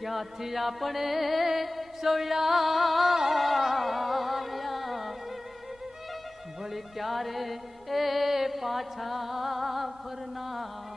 ક્યાંથી આપણે સોયા વળી ક્યારે એ પાછા ફરનાર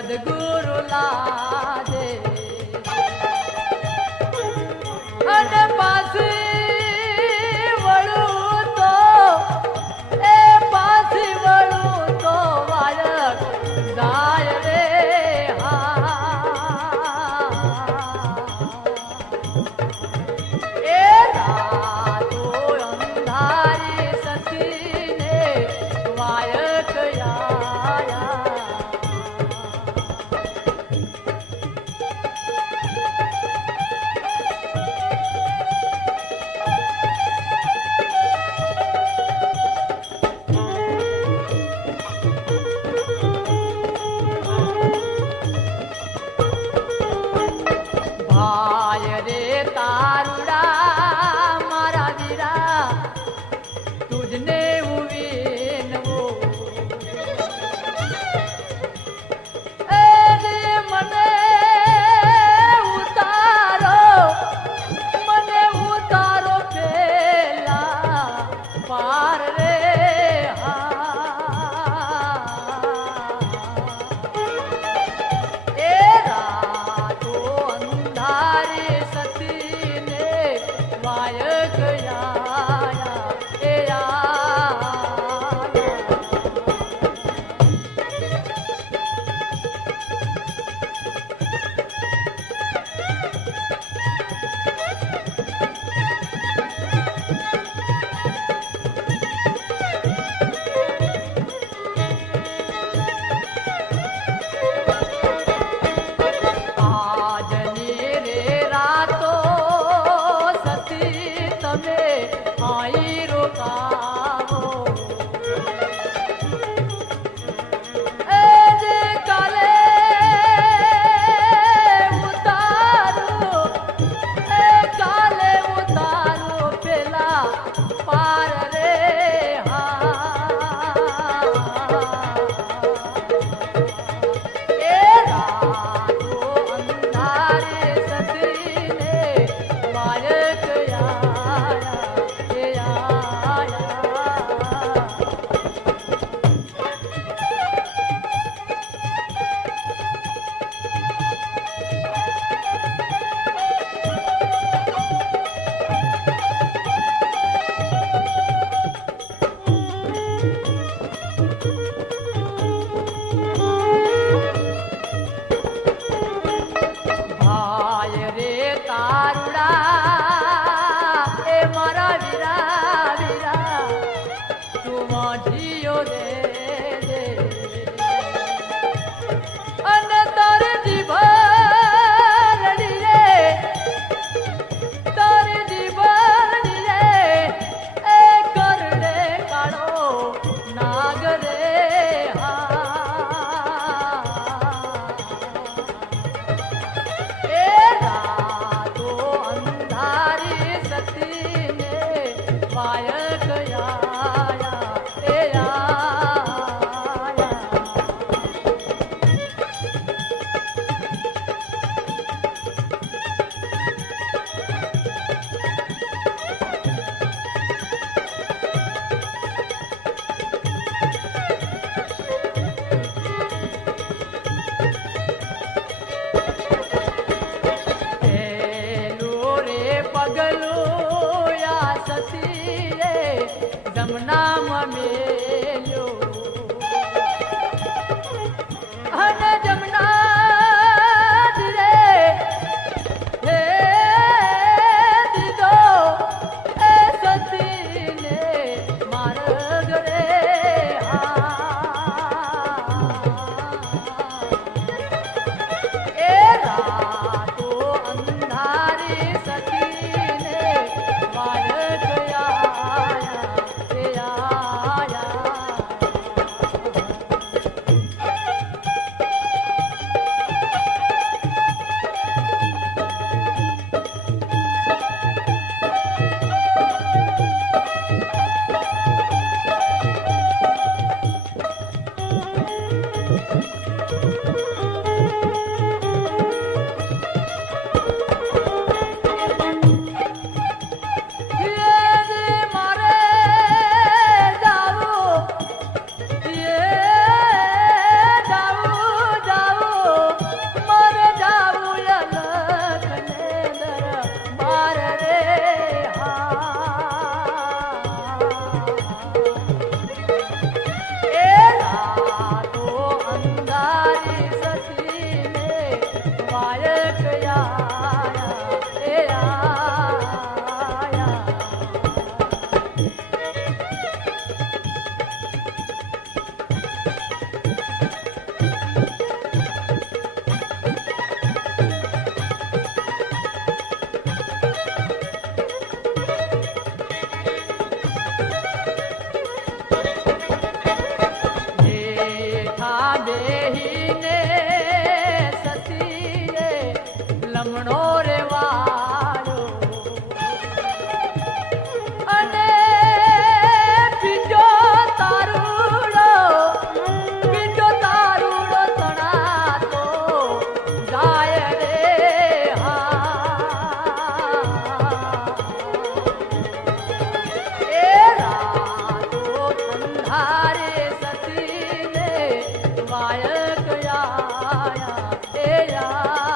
સદગુરુ લાજે અને પાછી વળું તો એ પાછી વળું તો વાયક જાય રે એ રાતો અંધારી સતીને વાયક આયા મને ઉતાર લમણો રે વાળો અને બીજો તારુડો તણાતો જાય રે એ રાતો અંધારે સતીને વાયક આયા એ આયા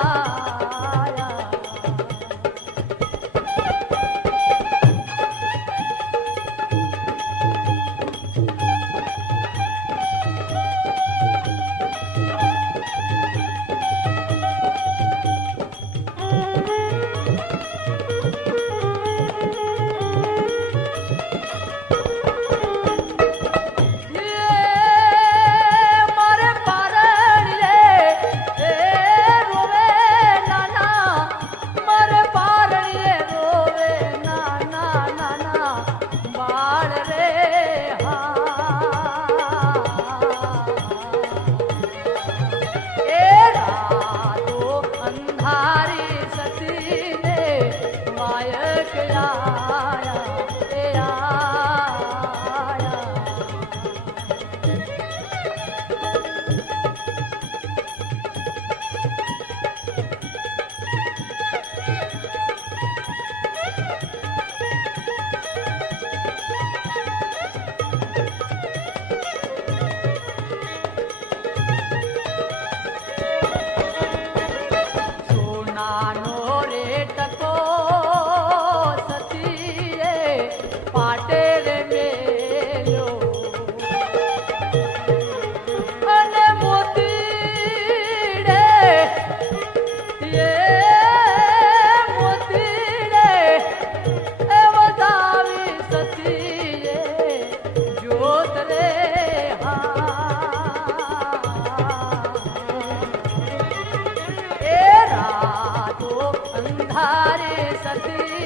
અંધારે સતીને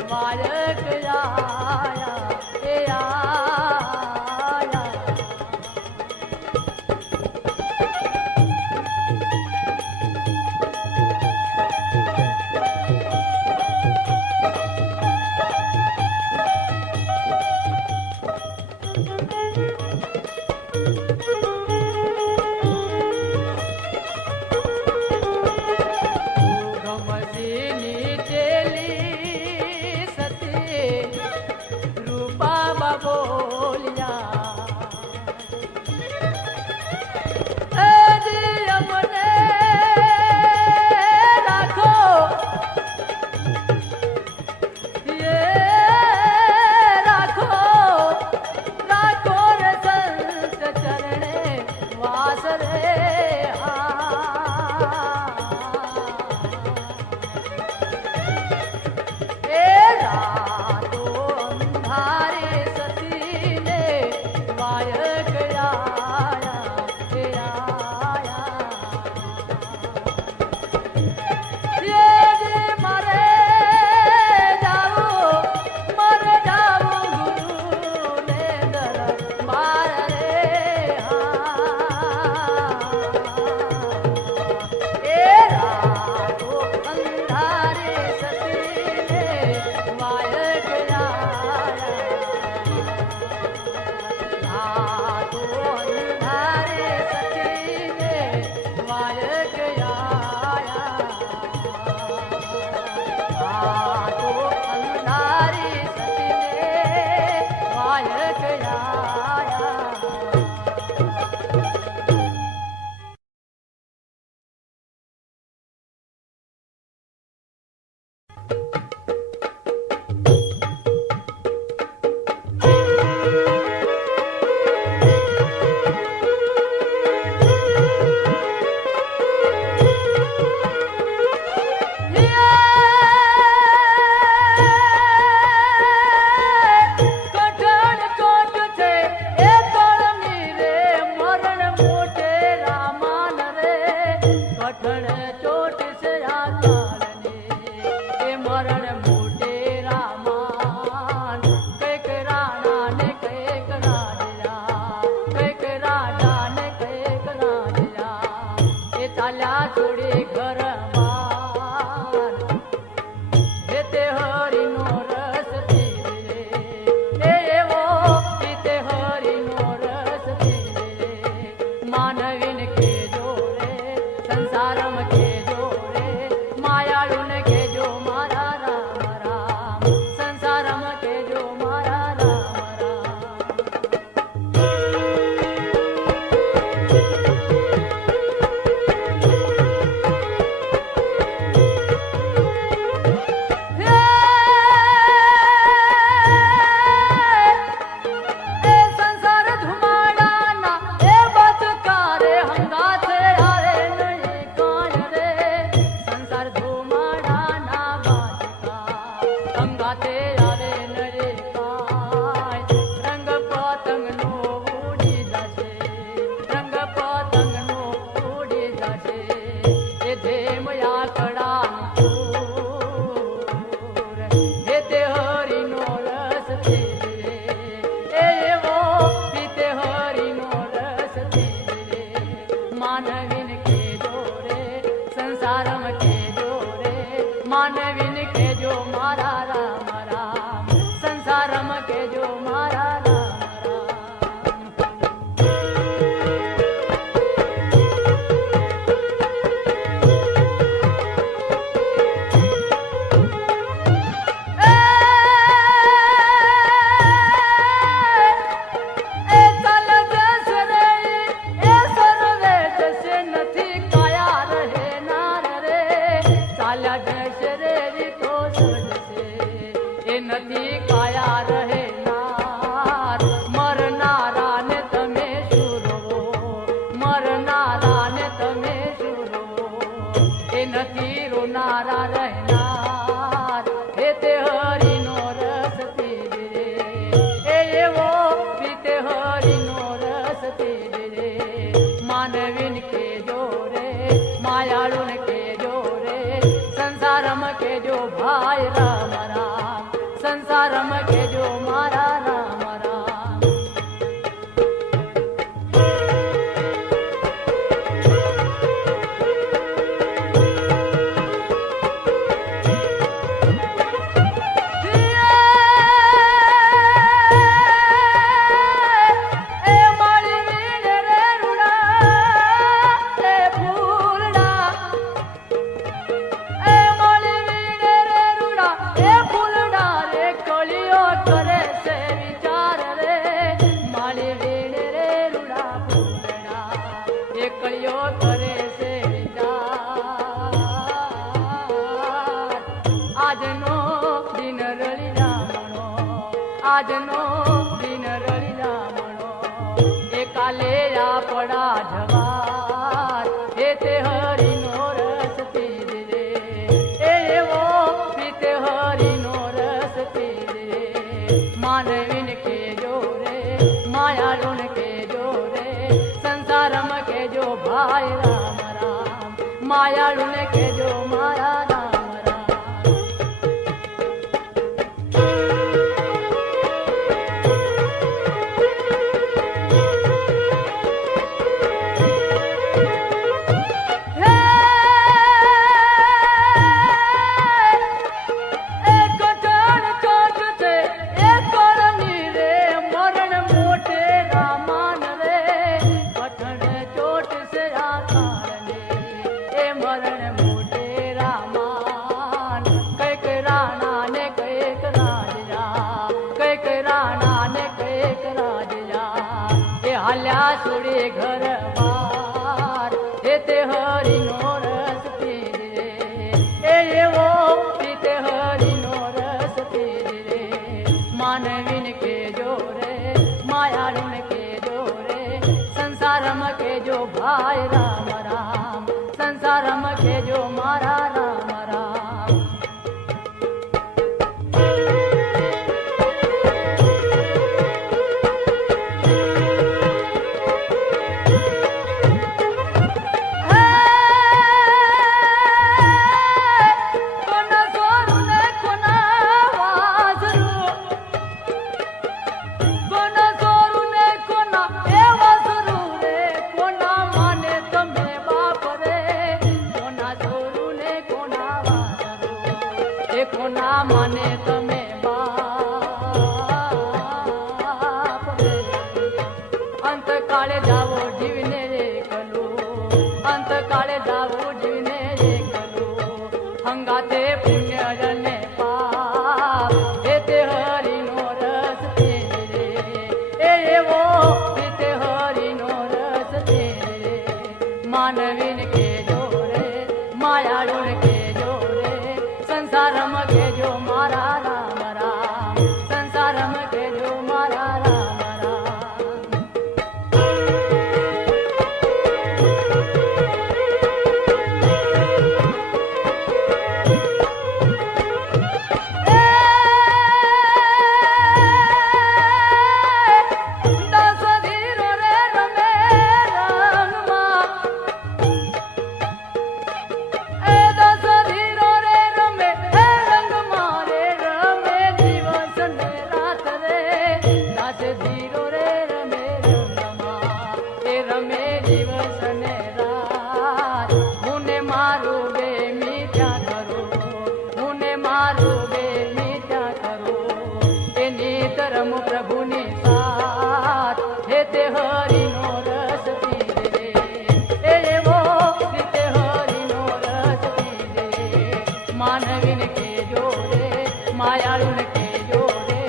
વાયક આયા એ આયા ચાલ્યા જોડે ઘરમાં આકડા હે તે હરિનો રસ છે એવો પીતે હરિનો રસ છે માનવીને કેજો રે સંસારમાં કેજો રે માનવીને કેજો મારા રામ રામ સંસારમાં કેજો મારા રામ રામ નથી કાયા રહે નાર મરનારા ને તમે સુરો મરનારા ને તમે સુરો એ નથી રોનારા રહેનાર હે તે હરિનો રસ પીજે રે એવો પીતે હરિનો રસ પીજે રે માનવીન કેજો રે માયાળુન કેજો રે સંસારમાં કેજો ભાઈ રામ રામ સંસારમાં કેજો મારા રામ રામ એ મારી વીણ રે રૂડા એ ફૂલડા એ મારી વીણ રે રૂડા એ ફૂલડા રે કળિયો કરે છે વિચાર રે મારી વીણ રે રૂડા ફૂલડા એ કળિયો કરે છે વિચાર આજનો દિન રળી રામણો આજનો દિન રળી રામણો એ કાલે આપડા જવાર હે તે હરિનો રસ પીજે રે એવો પીતે હરિનો રસ પીજે રે માનવીન કેજો રે માયાળુન કેજો રે સંસારમાં કેજો ભાઈ રામ રામ માયાળુન કેજો મારા રામ રામ હાલ્યા સુડે ઘર બાર હે તે હરિનો રસ પીજે રે એવો પીતે હરિનો રસ પીજે રે માનવીન કેજો રે માયાળુન કેજો રે સંસારમાં કેજો ભાઈ રામ રામ સંસારમાં કેજો મારા રામ રામ કોના માને તમે બાપ રે અંતકાળે જાવો જીવને રે કલું અંતકાળે જાવો જીવને રે કલું હંગાતે પુણ્ય અને પાપ હે તે હરિનો રસ પીજે રે એવો પીતે હરિનો રસ પીજે રે માનવીન કેજો રે માયાળુન કેજો રે સંસારમાં કેજો મારા मानवीन के जोरे मायाळून के जोरे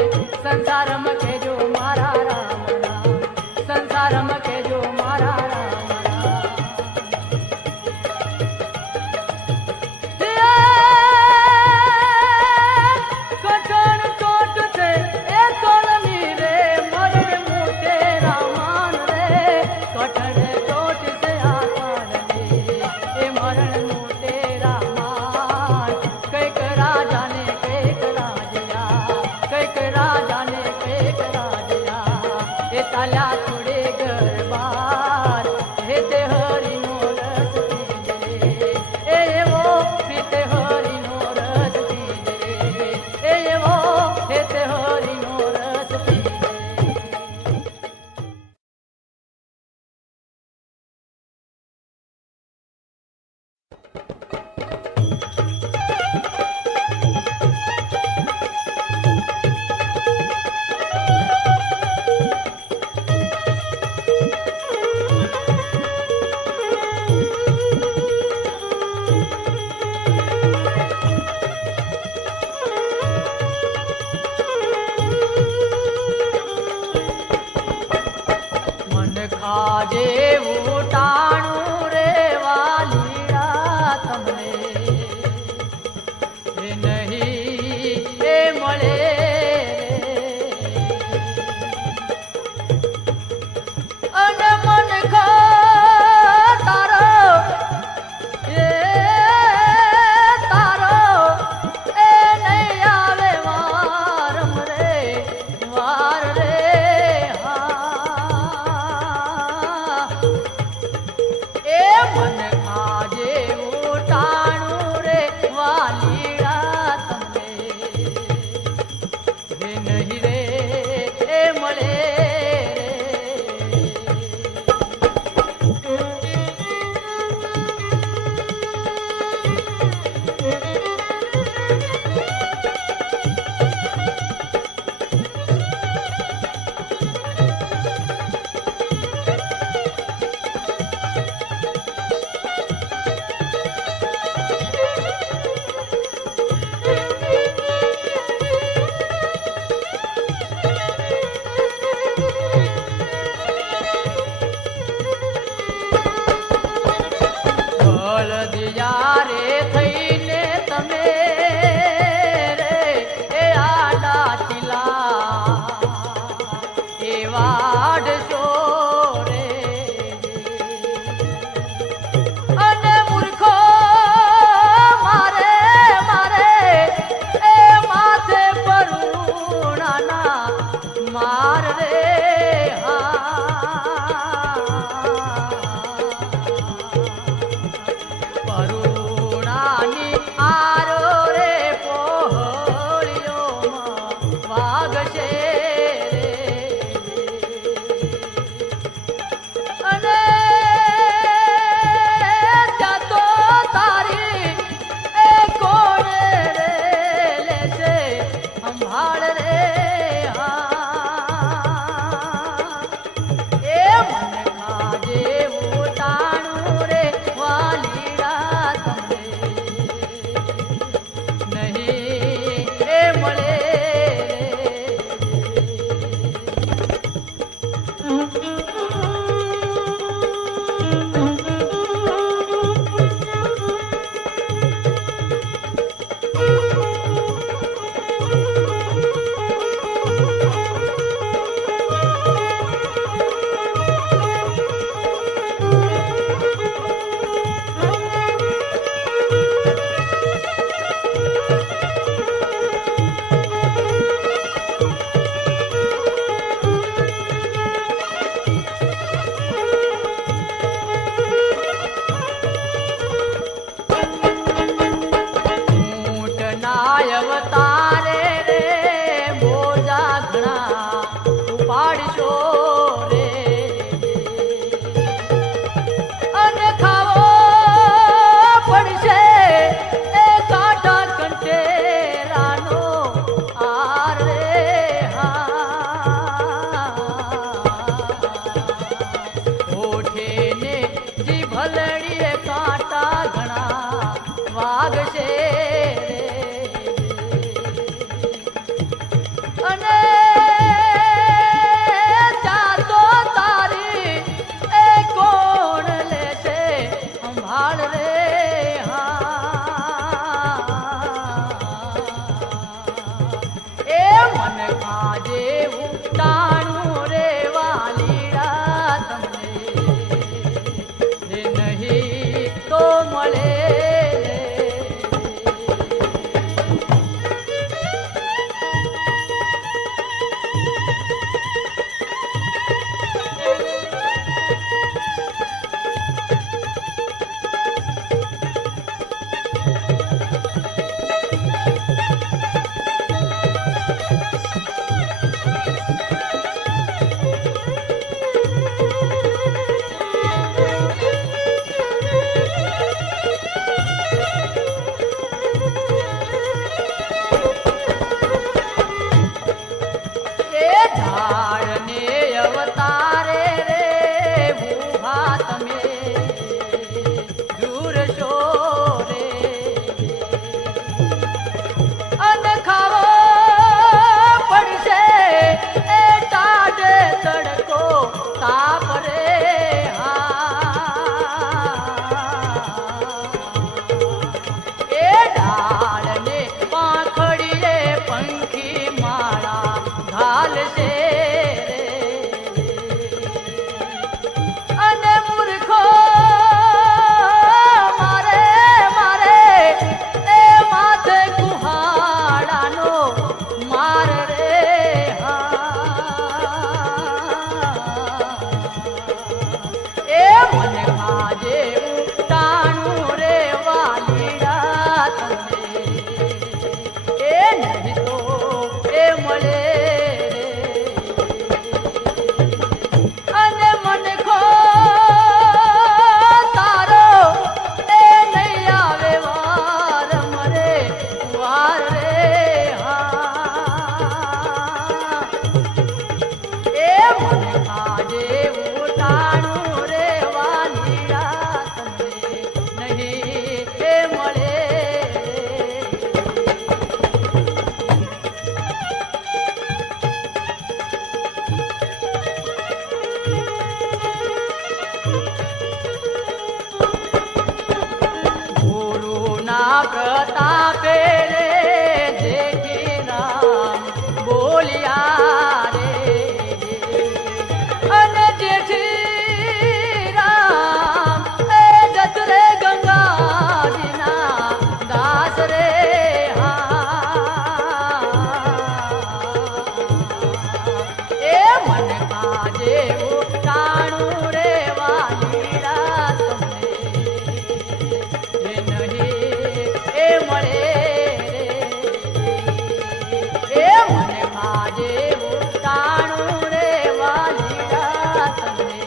संसार में के जो मारा राम राम संसार में के जो मारा राम राम कठोर चोट से एक कोलमी रे मरण मोटे रामान रे कठोर चोट से आसान रे ए मरण मोटे रामान कैक राजा ने कैक राजया कैक राजा ने कैक राजया ए ताल्या थोडे गरबार हे ते हरी मोरस पिंजरे ए वो प्रीत हरी मोरस पिंजरे ए वो हे ते हरी मोरस पिंजरे मन खाजे उठाणू रे वालीड़ा तमने ए नहीं ए मळे अन मन खा तारो ए तारो ए नहीं आवे वारम रे वार रे मन खाजे उठाणू रे वालीड़ा तमने हे नहीं रे ए मळे दिया रे थईने तमे रे ए आडा चिला ए वाड शोरे अने मूर्खो मारे मारे ए माथे परुणाना मार रे परुणानी आरो रे पोहळियो वागशे अने जातो तारी ए कोण रे लेसे संभाळ रे ए मन खाजे उठाणू रे वालीड़ा तमने कहता पेरे देखी राम बोलिया रे अन जेठी राम ए जत रे गंगा जीना दास रे ए मन काजे उठाणू रे वालीड़ा तुमने ये नहीं ए मरे ए मन काजे उठाणू रे वालीड़ा तुमने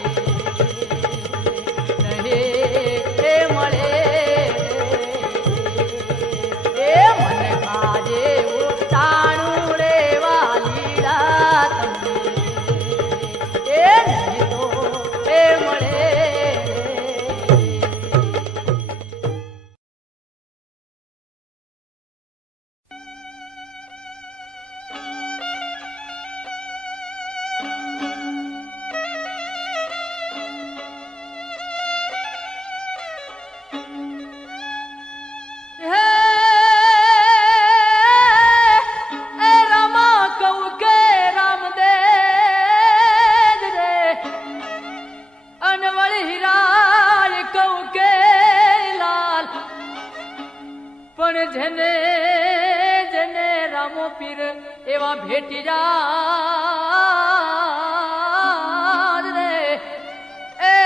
नहीं ए मरे ए मन काजे उठाणू रे वालीड़ा तुमने ए नहीं तो ए मरे ए रामा कहू के राम दे रे अनवल हिराय कहू के लाल पण जने जने रामो पीर एवा भेटी जा रे ए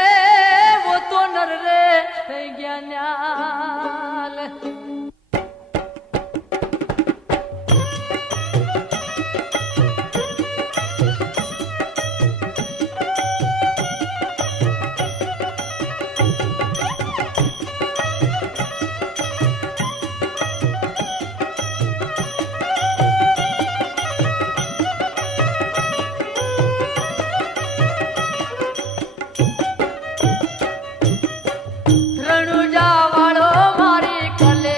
वो तो नर रे થઈ ગયા ન્યાલ રણુજા વાળો મારી કલે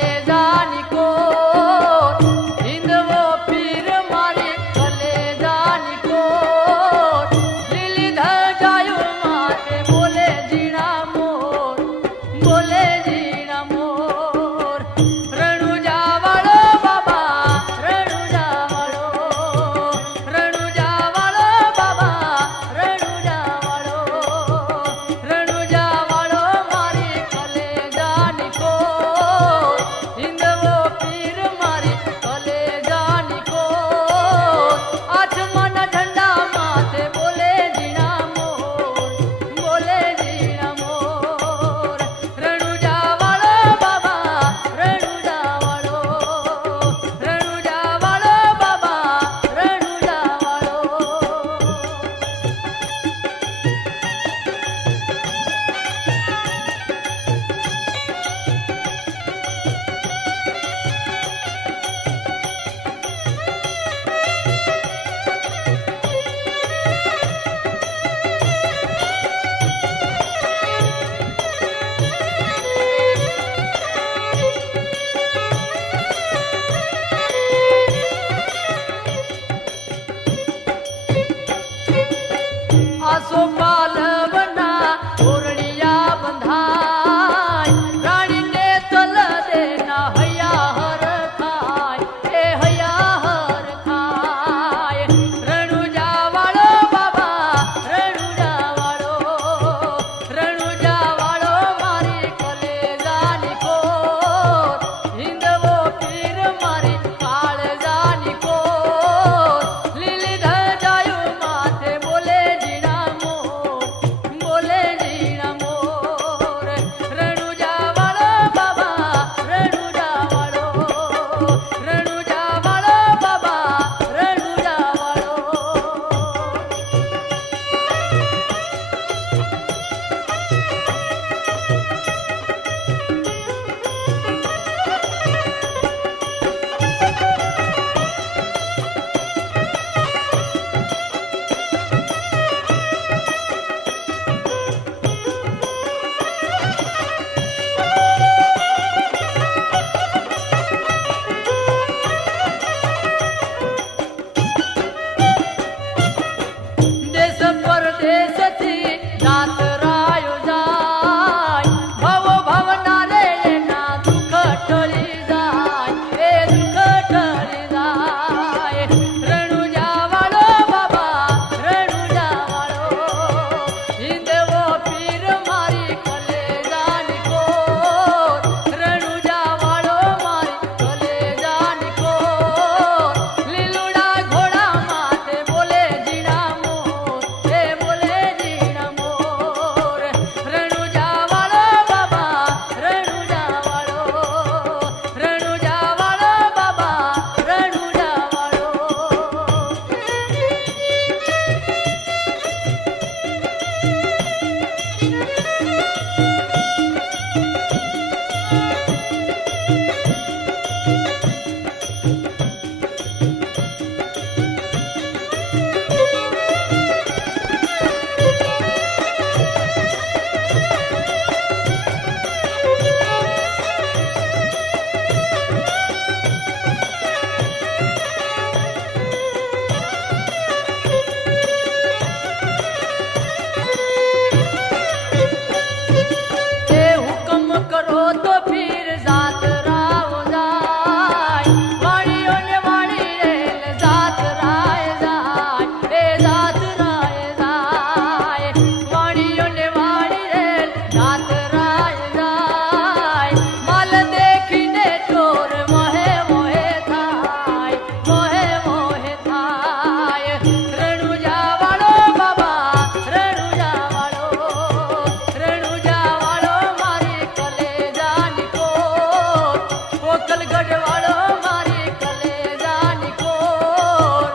અફસલગઢ વાળો મારી કલેજાની કોર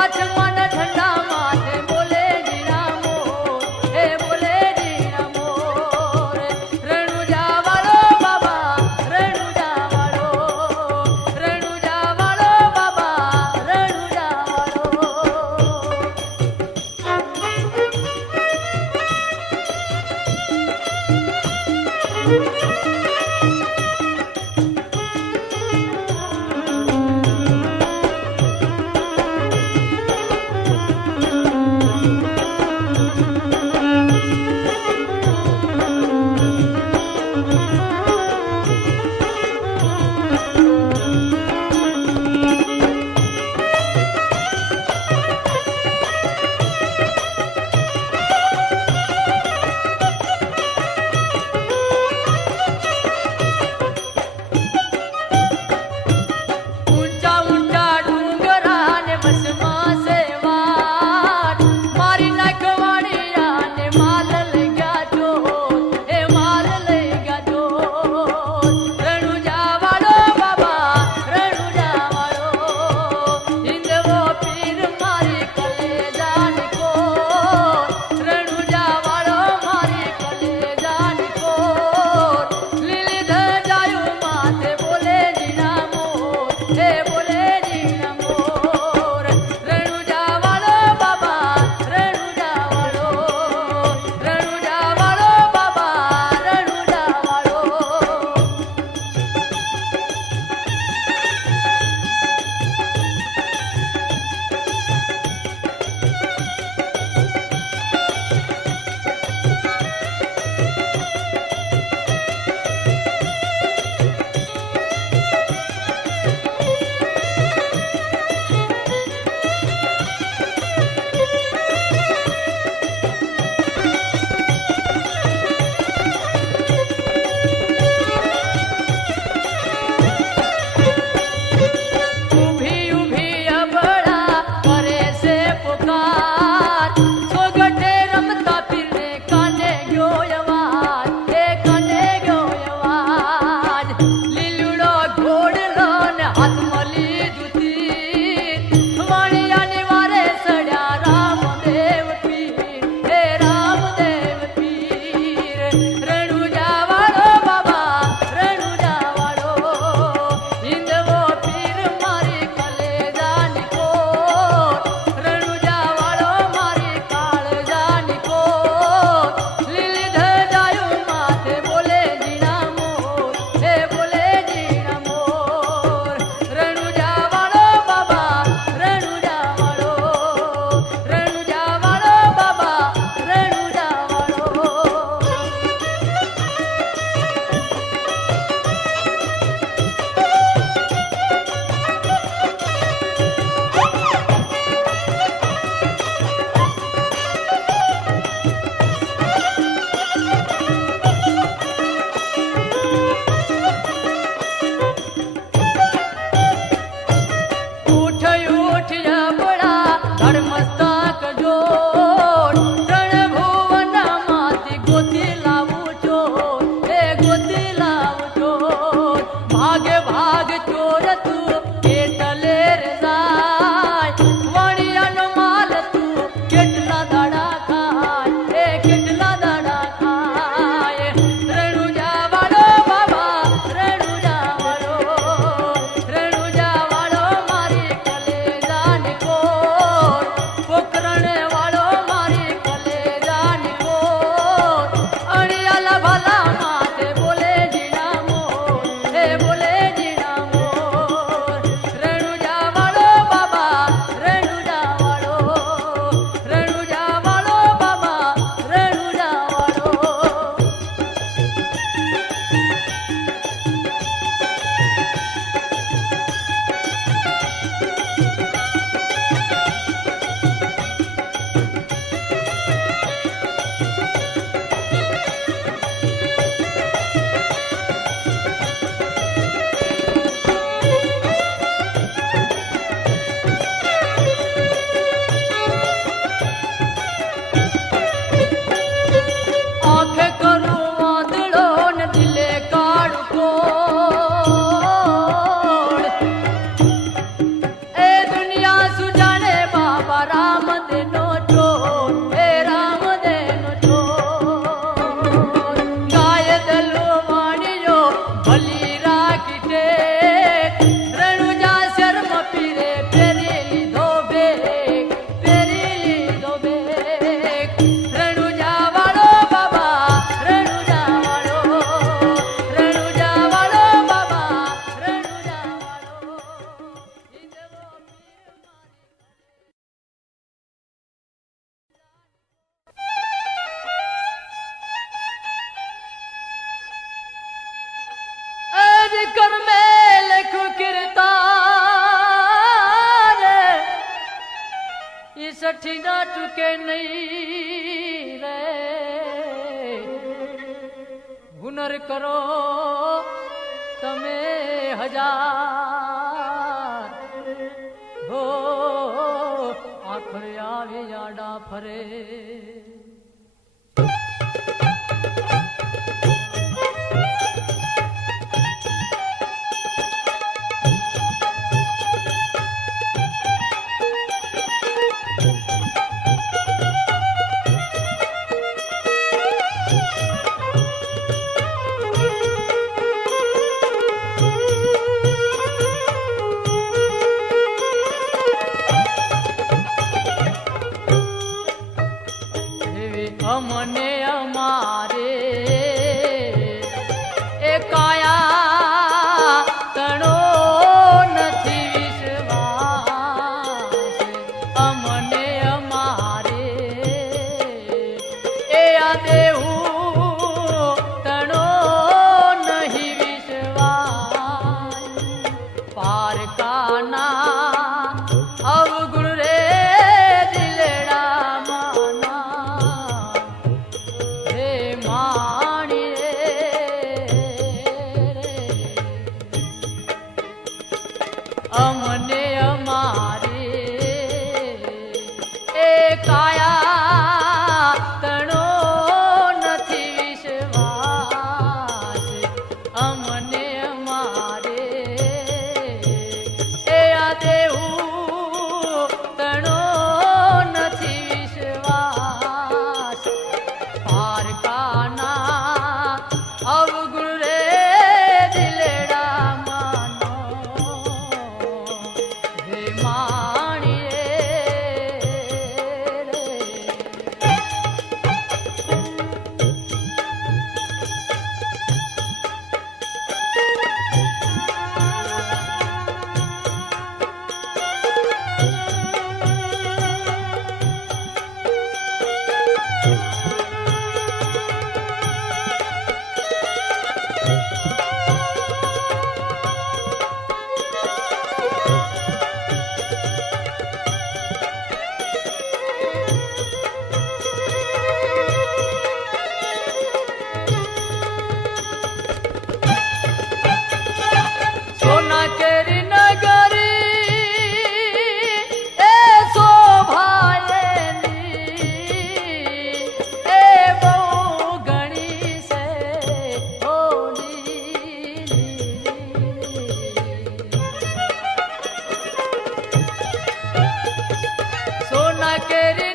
આસમાન ઠંડા માથે બોલે જીના મોર હે બોલે જીના મોર રણુજા વાળો બાબા રણુજા વાળો બાબા રણુજા વાળો ઊંચા ઊંચા ડુંગરાને વસમાં સેવાટ મારી નાખવાડિયાને માલ લઈ ગયા ચોર એ માલ લઈ ગયા ચોર રણુજા વાળો બાબા રણુજા વાળો હિંદવો પીર મારી કલેજાની કોર રણુજા વાળો મારી કલેજાની કોર લીલી ધજાયું માથે બોલે જીના મોર હે બોલે જીના મોર રણુજા વાળો બાબા રણુજા વાળો બાબા રણુજા વાળો सठी ना चुके नहीं रे हुनर करो तमे हजार हो आखर आवे याडा फरे अमने अमारे एकाया तणो नथी विश्वास अमने अमारे ए आ देहू तणो नहीं विश्वास पार काना अवगुण रे दिलड़ा अमने अमारे एकाया तणो नथी विश्वास अमने अमारे ए आ देहू तणो नथी विश्वास पार काना अवगुण रे दिलड़ा केरी नगरी ए शोभायनी ए बहु गणी से हो सोना करे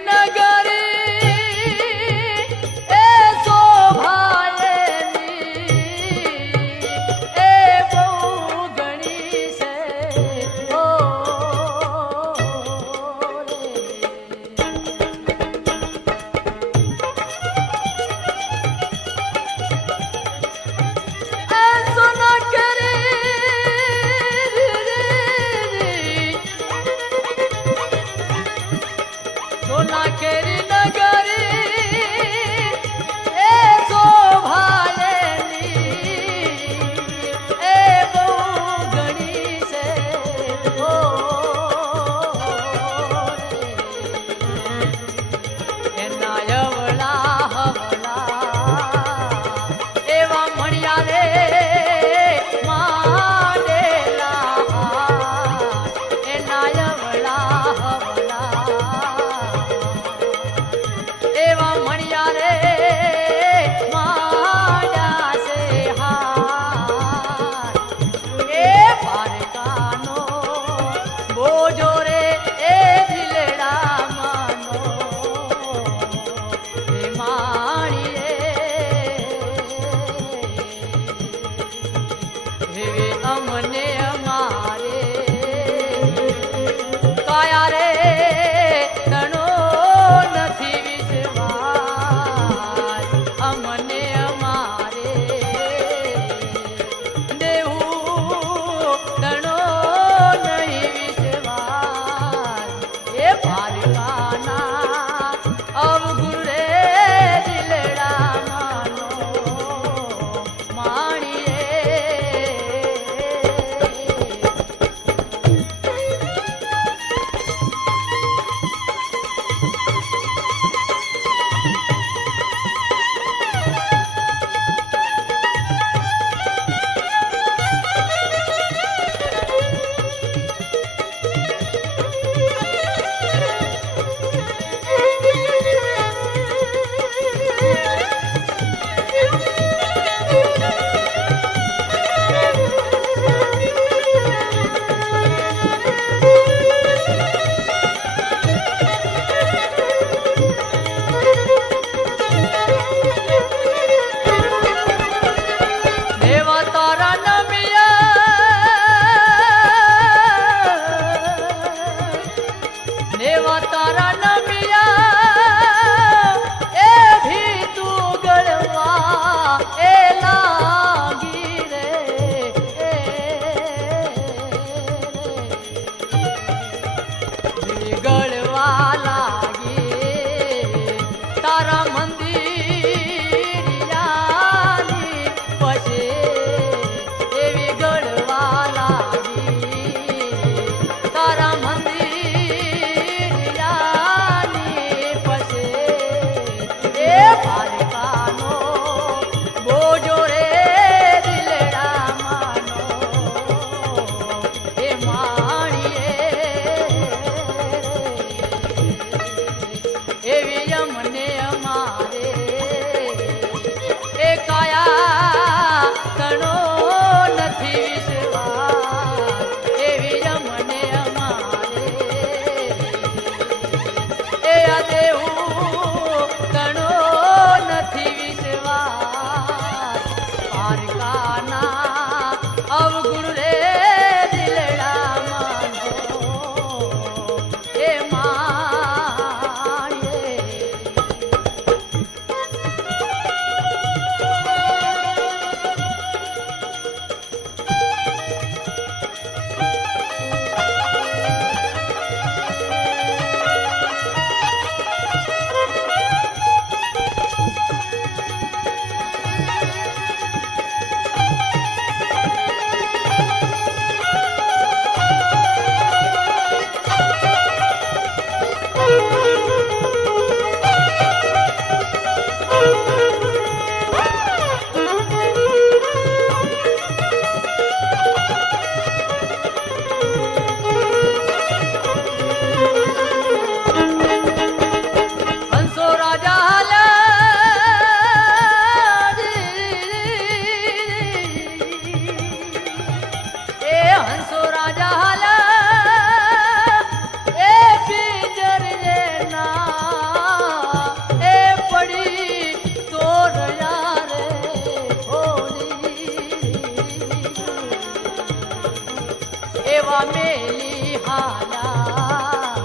એવા મેલી હાયા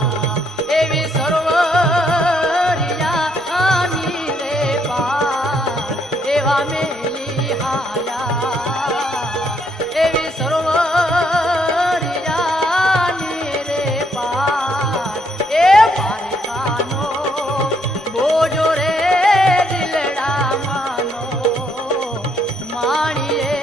એવી સરોવરિયાની રે પાર એવા મેલી હાયા એવી સરોવરિયાની રે પાર એ મારે કાનો બોજો રે દિલડા માનો માણીએ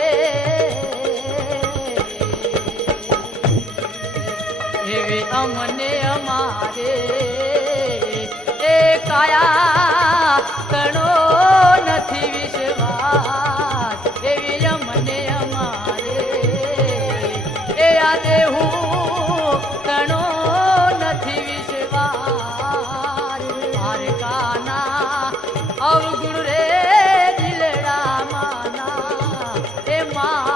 એવી અમને અમારે એ કાયા કણો નથી વિશ્વાસ એવી અમને અમારે એ આ દેહું કણો નથી વિશ્વાસ મારે કાના અવગુણ રે દિલડા માના એ માણીએ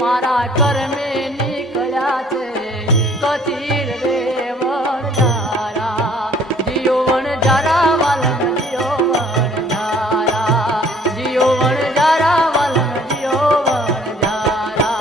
મારા કર્મે નીકળ્યા છે કથીર રે વણજારા જીઓ વણજારા વાલમ જીઓ વણજારા જીઓ વણજારા વાલમ જીઓ વણજારા